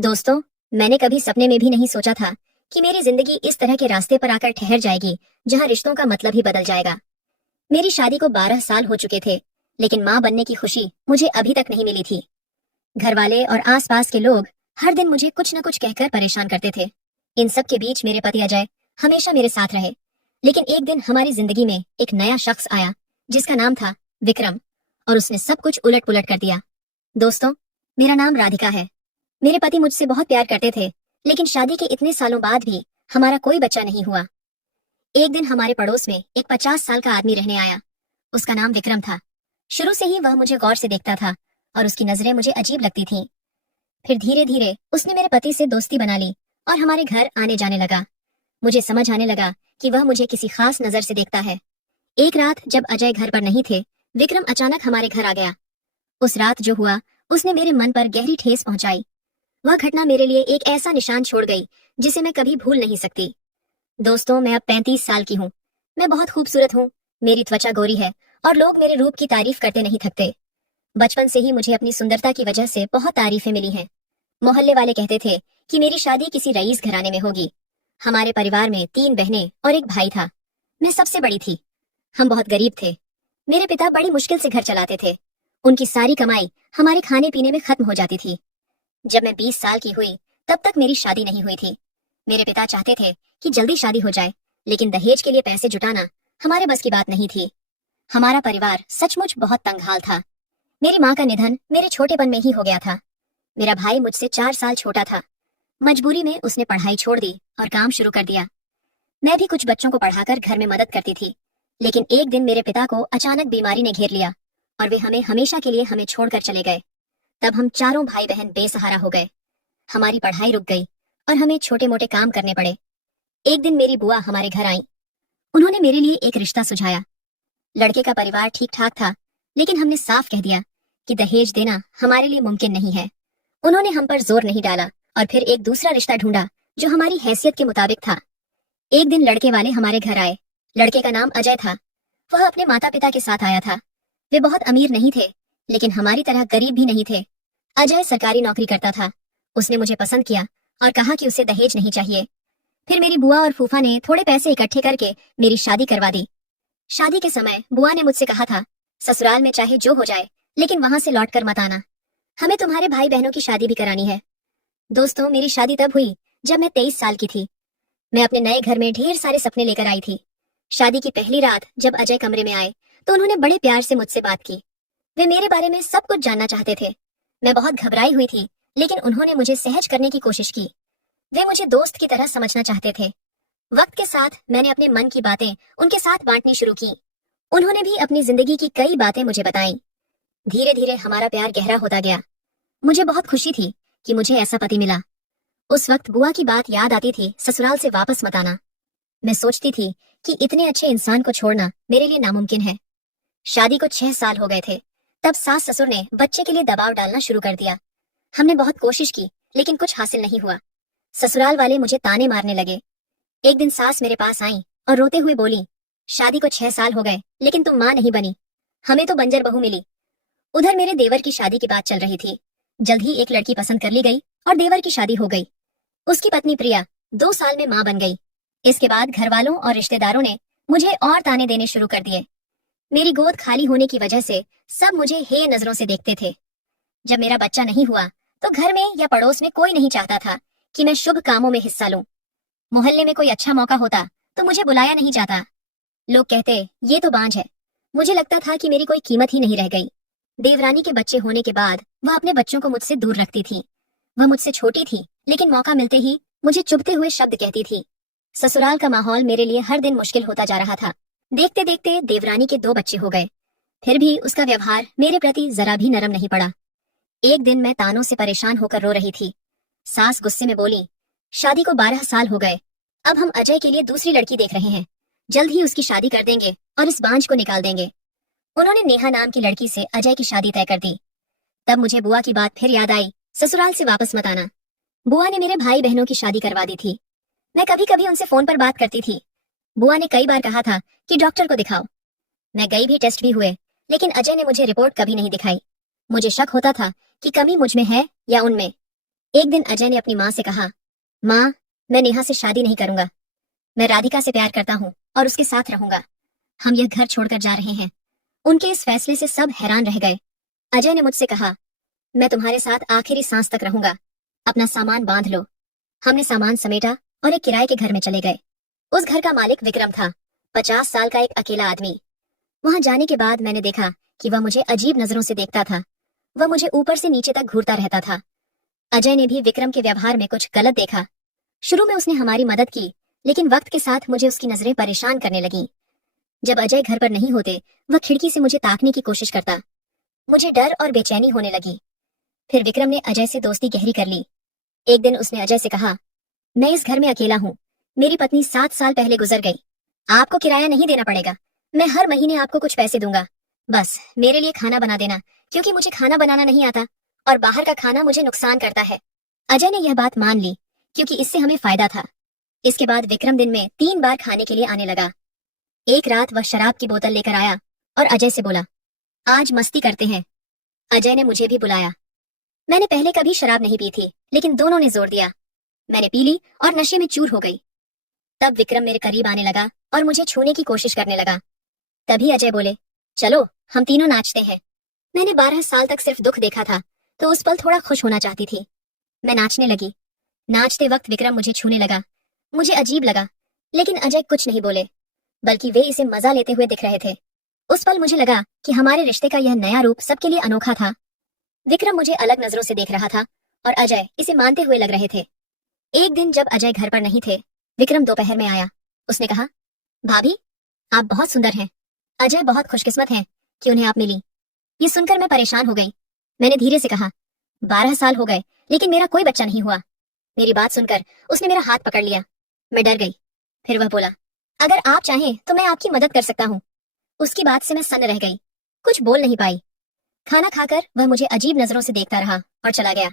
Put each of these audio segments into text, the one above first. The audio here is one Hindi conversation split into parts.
दोस्तों, मैंने कभी सपने में भी नहीं सोचा था कि मेरी जिंदगी इस तरह के रास्ते पर आकर ठहर जाएगी जहां रिश्तों का मतलब ही बदल जाएगा। मेरी शादी को 12 साल हो चुके थे, लेकिन माँ बनने की खुशी मुझे अभी तक नहीं मिली थी। घर वाले और आसपास के लोग हर दिन मुझे कुछ न कुछ कहकर परेशान करते थे। इन सब के बीच मेरे पति अजय हमेशा मेरे साथ रहे। लेकिन एक दिन हमारी जिंदगी में एक नया शख्स आया जिसका नाम था विक्रम, और उसने सब कुछ उलट पुलट कर दिया। दोस्तों, मेरा नाम राधिका है। मेरे पति मुझसे बहुत प्यार करते थे, लेकिन शादी के इतने सालों बाद भी हमारा कोई बच्चा नहीं हुआ। एक दिन हमारे पड़ोस में एक 50 साल का आदमी रहने आया। उसका नाम विक्रम था। शुरू से ही वह मुझे गौर से देखता था और उसकी नजरें मुझे अजीब लगती थीं। फिर धीरे धीरे उसने मेरे पति से दोस्ती बना ली और हमारे घर आने जाने लगा। मुझे समझ आने लगा कि वह मुझे किसी खास नजर से देखता है। एक रात जब अजय घर पर नहीं थे, विक्रम अचानक हमारे घर आ गया। उस रात जो हुआ उसने मेरे मन पर गहरी ठेस पहुंचाई। वह घटना मेरे लिए एक ऐसा निशान छोड़ गई जिसे मैं कभी भूल नहीं सकती। दोस्तों, मैं अब 35 साल की हूँ। मैं बहुत खूबसूरत हूँ। मेरी त्वचा गोरी है और लोग मेरे रूप की तारीफ करते नहीं थकते। बचपन से ही मुझे अपनी सुंदरता की वजह से बहुत तारीफें मिली हैं। मोहल्ले वाले कहते थे कि मेरी शादी किसी रईस घराने में होगी। हमारे परिवार में 3 बहनें और एक भाई था। मैं सबसे बड़ी थी। हम बहुत गरीब थे। मेरे पिता बड़ी मुश्किल से घर चलाते थे। उनकी सारी कमाई हमारे खाने पीने में खत्म हो जाती थी। जब मैं 20 साल की हुई तब तक मेरी शादी नहीं हुई थी। मेरे पिता चाहते थे कि जल्दी शादी हो जाए, लेकिन दहेज के लिए पैसे जुटाना हमारे बस की बात नहीं थी। हमारा परिवार सचमुच बहुत तंगहाल था। मेरी माँ का निधन मेरे छोटेपन में ही हो गया था। मेरा भाई मुझसे 4 साल छोटा था। मजबूरी में उसने पढ़ाई छोड़ दी और काम शुरू कर दिया। मैं भी कुछ बच्चों को पढ़ाकर घर में मदद करती थी, लेकिन एक दिन मेरे पिता को अचानक बीमारी ने घेर लिया और वे हमेशा के लिए हमें छोड़कर चले गए। तब हम चारों भाई बहन बेसहारा हो गए। हमारी पढ़ाई रुक गई और हमें छोटे मोटे काम करने पड़े। एक दिन मेरी बुआ हमारे घर आई। उन्होंने मेरे लिए एक रिश्ता सुझाया। लड़के का परिवार ठीक ठाक था, लेकिन हमने साफ कह दिया कि दहेज देना हमारे लिए मुमकिन नहीं है। उन्होंने हम पर जोर नहीं डाला और फिर एक दूसरा रिश्ता ढूंढा जो हमारी हैसियत के मुताबिक था। एक दिन लड़के वाले हमारे घर आए। लड़के का नाम अजय था। वह अपने माता पिता के साथ आया था। वे बहुत अमीर नहीं थे, लेकिन हमारी तरह गरीब भी नहीं थे। अजय सरकारी नौकरी करता था। उसने मुझे पसंद किया और कहा कि उसे दहेज नहीं चाहिए। फिर मेरी बुआ और फूफा ने थोड़े पैसे इकट्ठे करके मेरी शादी करवा दी। शादी के समय बुआ ने मुझसे कहा था, ससुराल में चाहे जो हो जाए, लेकिन वहां से लौट कर मत आना। हमें तुम्हारे भाई बहनों की शादी भी करानी है। दोस्तों, मेरी शादी तब हुई जब मैं 23 साल की थी। मैं अपने नए घर में ढेर सारे सपने लेकर आई थी। शादी की पहली रात जब अजय कमरे में आए तो उन्होंने बड़े प्यार से मुझसे बात की। वे मेरे बारे में सब कुछ जानना चाहते थे। मैं बहुत घबराई हुई थी, लेकिन उन्होंने मुझे सहज करने की कोशिश की। वे मुझे दोस्त की तरह समझना चाहते थे। वक्त के साथ मैंने अपने मन की बातें उनके साथ बांटनी शुरू की। उन्होंने भी अपनी जिंदगी की कई बातें मुझे बताईं। धीरे धीरे हमारा प्यार गहरा होता गया। मुझे बहुत खुशी थी कि मुझे ऐसा पति मिला। उस वक्त बुआ की बात याद आती थी, ससुराल से वापस मत आना। मैं सोचती थी कि इतने अच्छे इंसान को छोड़ना मेरे लिए नामुमकिन है। शादी को 6 साल हो गए थे। तब सास ससुर ने बच्चे के लिए दबाव डालना शुरू कर दिया। हमने बहुत कोशिश की, लेकिन कुछ हासिल नहीं हुआ। ससुराल वाले मुझे ताने मारने लगे। एक दिन सास मेरे पास आई और रोते हुए बोली, शादी को 6 साल हो गए, लेकिन तुम माँ नहीं बनी। हमें तो बंजर बहू मिली। उधर मेरे देवर की शादी की बात चल रही थी। जल्द ही एक लड़की पसंद कर ली गई और देवर की शादी हो गई। उसकी पत्नी प्रिया 2 साल में माँ बन गई। इसके बाद घर वालों और रिश्तेदारों ने मुझे और ताने देने शुरू कर दिए। मेरी गोद खाली होने की वजह से सब मुझे हे नजरों से देखते थे। जब मेरा बच्चा नहीं हुआ तो घर में या पड़ोस में कोई नहीं चाहता था कि मैं शुभ कामों में हिस्सा लूं। मोहल्ले में कोई अच्छा मौका होता तो मुझे बुलाया नहीं जाता। लोग कहते, ये तो बांझ है। मुझे लगता था कि मेरी कोई कीमत ही नहीं रह गई। देवरानी के बच्चे होने के बाद वह अपने बच्चों को मुझसे दूर रखती थी। वह मुझसे छोटी थी, लेकिन मौका मिलते ही मुझे चुभते हुए शब्द कहती थी। ससुराल का माहौल मेरे लिए हर दिन मुश्किल होता जा रहा था। देखते देखते देवरानी के 2 बच्चे हो गए। फिर भी उसका व्यवहार मेरे प्रति जरा भी नरम नहीं पड़ा। एक दिन मैं तानों से परेशान होकर रो रही थी। सास गुस्से में बोली, शादी को 12 साल हो गए। अब हम अजय के लिए दूसरी लड़की देख रहे हैं। जल्द ही उसकी शादी कर देंगे और इस बांझ को निकाल देंगे। उन्होंने नेहा नाम की लड़की से अजय की शादी तय कर दी। तब मुझे बुआ की बात फिर याद आई, ससुराल से वापस मत आना। बुआ ने मेरे भाई बहनों की शादी करवा दी थी। मैं कभी कभी उनसे फोन पर बात करती थी। बुआ ने कई बार कहा था कि डॉक्टर को दिखाओ। मैं गई भी, टेस्ट भी हुए, लेकिन अजय ने मुझे रिपोर्ट कभी नहीं दिखाई। मुझे शक होता था कि कमी मुझ में है या उनमें। एक दिन अजय ने अपनी माँ से कहा, माँ, मैं नेहा से शादी नहीं करूंगा। मैं राधिका से प्यार करता हूँ और उसके साथ रहूंगा। हम यह घर छोड़कर जा रहे हैं। उनके इस फैसले से सब हैरान रह गए। अजय ने मुझसे कहा, मैं तुम्हारे साथ आखिरी सांस तक रहूंगा। अपना सामान बांध लो। हमने सामान समेटा और एक किराए के घर में चले गए। उस घर का मालिक विक्रम था, 50 साल का एक अकेला आदमी। वहां जाने के बाद मैंने देखा कि वह मुझे अजीब नजरों से देखता था। वह मुझे ऊपर से नीचे तक घूरता रहता था। अजय ने भी विक्रम के व्यवहार में कुछ गलत देखा। शुरू में उसने हमारी मदद की, लेकिन वक्त के साथ मुझे उसकी नजरें परेशान करने लगीं। जब अजय घर पर नहीं होते, वह खिड़की से मुझे ताकने की कोशिश करता। मुझे डर और बेचैनी होने लगी। फिर विक्रम ने अजय से दोस्ती गहरी कर ली। एक दिन उसने अजय से कहा, मैं इस घर में अकेला हूँ। मेरी पत्नी 7 साल पहले गुजर गई। आपको किराया नहीं देना पड़ेगा। मैं हर महीने आपको कुछ पैसे दूंगा। बस मेरे लिए खाना बना देना, क्योंकि मुझे खाना बनाना नहीं आता और बाहर का खाना मुझे नुकसान करता है। अजय ने यह बात मान ली, क्योंकि इससे हमें फायदा था। इसके बाद विक्रम दिन में 3 बार खाने के लिए आने लगा। एक रात वह शराब की बोतल लेकर आया और अजय से बोला, आज मस्ती करते हैं। अजय ने मुझे भी बुलाया। मैंने पहले कभी शराब नहीं पी थी, लेकिन दोनों ने जोर दिया। मैंने पी ली और नशे में चूर हो गई। तब विक्रम मेरे करीब आने लगा और मुझे छूने की कोशिश करने लगा। तभी अजय बोले, चलो हम तीनों नाचते हैं। मैंने 12 साल तक सिर्फ दुख देखा था, तो उस पल थोड़ा खुश होना चाहती थी। मैं नाचने लगी। नाचते वक्त विक्रम मुझे छूने लगा। मुझे अजीब लगा, लेकिन अजय कुछ नहीं बोले, बल्कि वे इसे मजा लेते हुए दिख रहे थे। उस पल मुझे लगा कि हमारे रिश्ते का यह नया रूप सबके लिए अनोखा था। विक्रम मुझे अलग नजरों से देख रहा था और अजय इसे मानते हुए लग रहे थे। एक दिन जब अजय घर पर नहीं थे, विक्रम दोपहर में आया। उसने कहा, भाभी, आप बहुत सुंदर हैं। अजय बहुत खुशकिस्मत हैं कि उन्हें आप मिली। ये सुनकर मैं परेशान हो गई। मैंने धीरे से कहा, 12 साल हो गए, लेकिन मेरा कोई बच्चा नहीं हुआ। मेरी बात सुनकर उसने मेरा हाथ पकड़ लिया। मैं डर गई। फिर वह बोला, अगर आप चाहें तो मैं आपकी मदद कर सकता हूँ। उसकी बात से मैं सन्न रह गई, कुछ बोल नहीं पाई। खाना खाकर वह मुझे अजीब नजरों से देखता रहा और चला गया।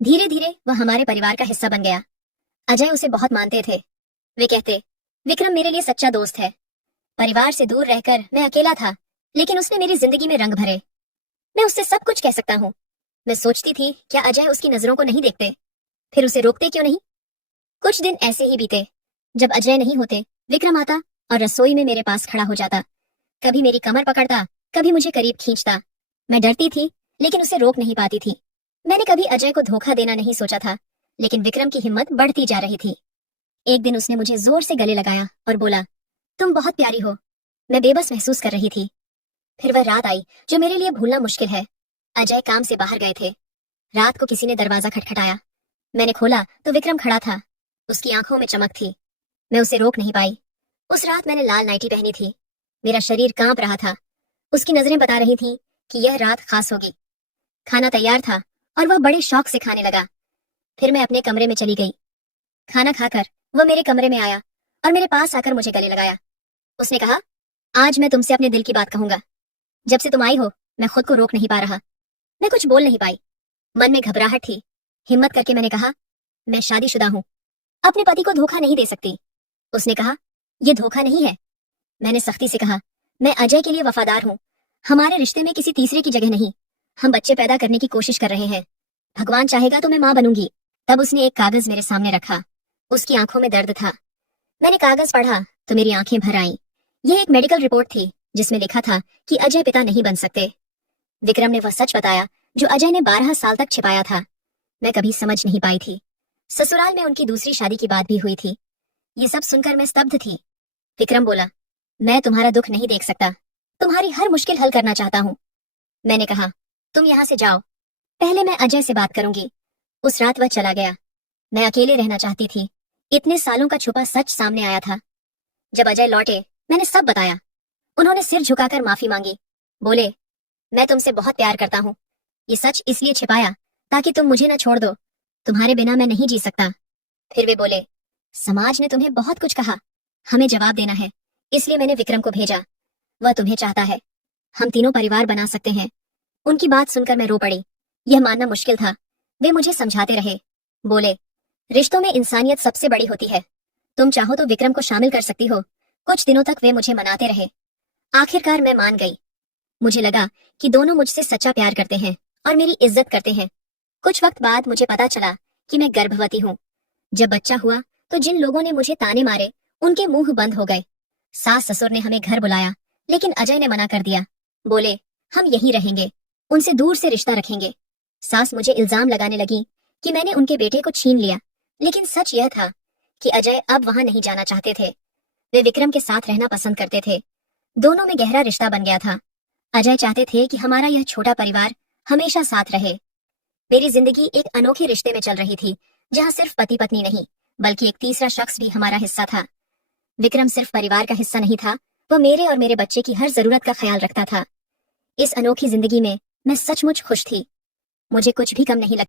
धीरे धीरे वह हमारे परिवार का हिस्सा बन गया। अजय उसे बहुत मानते थे। वे कहते, विक्रम मेरे लिए सच्चा दोस्त है। परिवार से दूर रहकर मैं अकेला था, लेकिन उसने मेरी जिंदगी में रंग भरे। मैं उससे सब कुछ कह सकता हूँ। मैं सोचती थी, क्या अजय उसकी नजरों को नहीं देखते? फिर उसे रोकते क्यों नहीं? कुछ दिन ऐसे ही बीते। जब अजय नहीं होते, विक्रम आता और रसोई में मेरे पास खड़ा हो जाता। कभी मेरी कमर पकड़ता, कभी मुझे करीब खींचता। मैं डरती थी, लेकिन उसे रोक नहीं पाती थी। मैंने कभी अजय को धोखा देना नहीं सोचा था, लेकिन विक्रम की हिम्मत बढ़ती जा रही थी। एक दिन उसने मुझे जोर से गले लगाया और बोला, तुम बहुत प्यारी हो। मैं बेबस महसूस कर रही थी। फिर वह रात आई जो मेरे लिए भूलना मुश्किल है। अजय काम से बाहर गए थे। रात को किसी ने दरवाजा खटखटाया। मैंने खोला तो विक्रम खड़ा था। उसकी आंखों में चमक थी। मैं उसे रोक नहीं पाई। उस रात मैंने लाल नाइटी पहनी थी। मेरा शरीर कांप रहा था। उसकी नजरें बता रही थीं कि यह रात खास होगी। खाना तैयार था और वह बड़े शौक से खाने लगा। फिर मैं अपने कमरे में चली गई। खाना खाकर वह मेरे कमरे में आया और मेरे पास आकर मुझे गले लगाया। उसने कहा, आज मैं तुमसे अपने दिल की बात कहूंगा। जब से तुम आई हो, मैं खुद को रोक नहीं पा रहा। मैं कुछ बोल नहीं पाई। मन में घबराहट थी। हिम्मत करके मैंने कहा, मैं शादीशुदा हूँ। अपने पति को धोखा नहीं दे सकती। उसने कहा, यह धोखा नहीं है। मैंने सख्ती से कहा, मैं अजय के लिए वफादार हूँ। हमारे रिश्ते में किसी तीसरे की जगह नहीं। हम बच्चे पैदा करने की कोशिश कर रहे हैं। भगवान चाहेगा तो मैं माँ बनूंगी। तब उसने एक कागज मेरे सामने रखा। उसकी आंखों में दर्द था। मैंने कागज पढ़ा तो मेरी आंखें भर आईं। यह एक मेडिकल रिपोर्ट थी, जिसमें लिखा था कि अजय पिता नहीं बन सकते। विक्रम ने वह सच बताया जो अजय ने 12 साल तक छिपाया था। मैं कभी समझ नहीं पाई थी। ससुराल में उनकी दूसरी शादी की बात भी हुई थी। ये सब सुनकर मैं स्तब्ध थी। विक्रम बोला, मैं तुम्हारा दुख नहीं देख सकता। तुम्हारी हर मुश्किल हल करना चाहता हूँ। मैंने कहा, तुम यहाँ से जाओ। पहले मैं अजय से बात करूंगी। उस रात वह चला गया। मैं अकेले रहना चाहती थी। इतने सालों का छुपा सच सामने आया था। जब अजय लौटे, मैंने सब बताया। उन्होंने सिर झुकाकर माफी मांगी। बोले, मैं तुमसे बहुत प्यार करता हूँ। ये सच इसलिए छिपाया ताकि तुम मुझे न छोड़ दो। तुम्हारे बिना मैं नहीं जी सकता। फिर वे बोले, समाज ने तुम्हें बहुत कुछ कहा, हमें जवाब देना है, इसलिए मैंने विक्रम को भेजा। वह तुम्हें चाहता है। हम तीनों परिवार बना सकते हैं। उनकी बात सुनकर मैं रो पड़ी। यह मानना मुश्किल था। वे मुझे समझाते रहे। बोले, रिश्तों में इंसानियत सबसे बड़ी होती है। तुम चाहो तो विक्रम को शामिल कर सकती हो। कुछ दिनों तक वे मुझे मनाते रहे। आखिरकार मैं मान गई। मुझे लगा कि दोनों मुझसे सच्चा प्यार करते हैं और मेरी इज्जत करते हैं। कुछ वक्त बाद मुझे पता चला कि मैं गर्भवती हूँ। जब बच्चा हुआ तो जिन लोगों ने मुझे ताने मारे उनके मुंह बंद हो गए। सास ससुर ने हमें घर बुलाया, लेकिन अजय ने मना कर दिया। बोले, हम यहीं रहेंगे, उनसे दूर से रिश्ता रखेंगे। सास मुझे इल्जाम लगाने लगी कि मैंने उनके बेटे को छीन लिया, लेकिन सच यह था कि अजय अब वहां नहीं जाना चाहते थे। वे विक्रम के साथ रहना पसंद करते थे। दोनों में गहरा रिश्ता बन गया था। अजय चाहते थे कि हमारा यह छोटा परिवार हमेशा साथ रहे। मेरी जिंदगी एक अनोखे रिश्ते में चल रही थी, जहाँ सिर्फ पति पत्नी नहीं, बल्कि एक तीसरा शख्स भी हमारा हिस्सा था। विक्रम सिर्फ परिवार का हिस्सा नहीं था, वह मेरे और मेरे बच्चे की हर जरूरत का ख्याल रखता था। इस अनोखी जिंदगी में मैं सचमुच खुश थी। मुझे कुछ भी कम नहीं लगता।